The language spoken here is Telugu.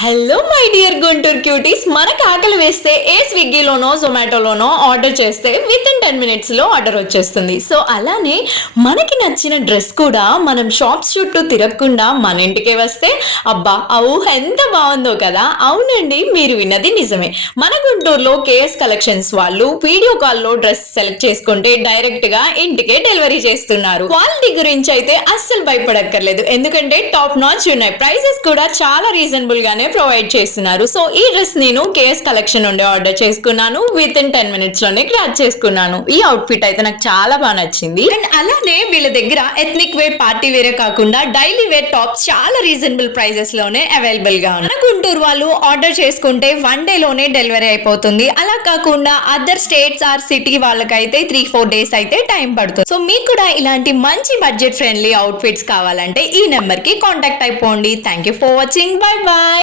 Hello my dear Guntur cuties, మనకు ఆకలి వేస్తే ఏ స్విగ్గీలోనో జొమాటోలోనో ఆర్డర్ చేస్తే విత్ ఇన్ 10 మినిట్స్లో ఆర్డర్ వచ్చేస్తుంది. సో అలానే మనకి నచ్చిన డ్రెస్ కూడా మనం షాప్స్ చుట్టూ తిరగకుండా మన ఇంటికే వస్తే అబ్బా ఊహ ఎంత బాగుందో కదా. అవునండి, మీరు విన్నది నిజమే. మన గుంటూరులో కేఎస్ కలెక్షన్స్ వాళ్ళు వీడియో కాల్లో డ్రెస్ సెలెక్ట్ చేసుకుంటే డైరెక్ట్ గా ఇంటికే డెలివరీ చేస్తున్నారు. క్వాలిటీ గురించి అయితే అస్సలు భయపడక్కర్లేదు, ఎందుకంటే టాప్ నాచ్ ఉన్నాయి. ప్రైసెస్ కూడా చాలా రీజనబుల్ గానే ప్రొవైడ్ చేస్తున్నారు. సో ఈ డ్రెస్ నేను కేఎస్ కలెక్షన్ నుండి ఆర్డర్ చేసుకున్నాను. విత్ ఇన్ 10 మినిట్స్ లోనే క్రాచ్ చేసుకున్నాను. ఈ అవుట్ఫిట్ అయితే నాకు చాలా బాగా నచ్చింది. అండ్ అలానే వీళ్ళ దగ్గర ఎథ్నిక్ వేర్, పార్టీ వేరే కాకుండా డైలీ వేర్ టాప్స్ చాలా రీజనబుల్ ప్రైజెస్ లోనే అవైలబుల్ గా ఉన్నాయి. మన గుంటూరు వాళ్ళు ఆర్డర్ చేసుకుంటే 1 డే లోనే డెలివరీ అయిపోతుంది. అలా కాకుండా అదర్ స్టేట్స్ ఆర్ సిటీ వాళ్ళకైతే 3-4 డేస్ అయితే టైం పడుతుంది. సో మీకు కూడా ఇలాంటి మంచి బడ్జెట్ ఫ్రెండ్లీ అవుట్ఫిట్స్ కావాలంటే ఈ నెంబర్ కి కాంటాక్ట్ అయిపోండి. Thank you for watching. Bye bye.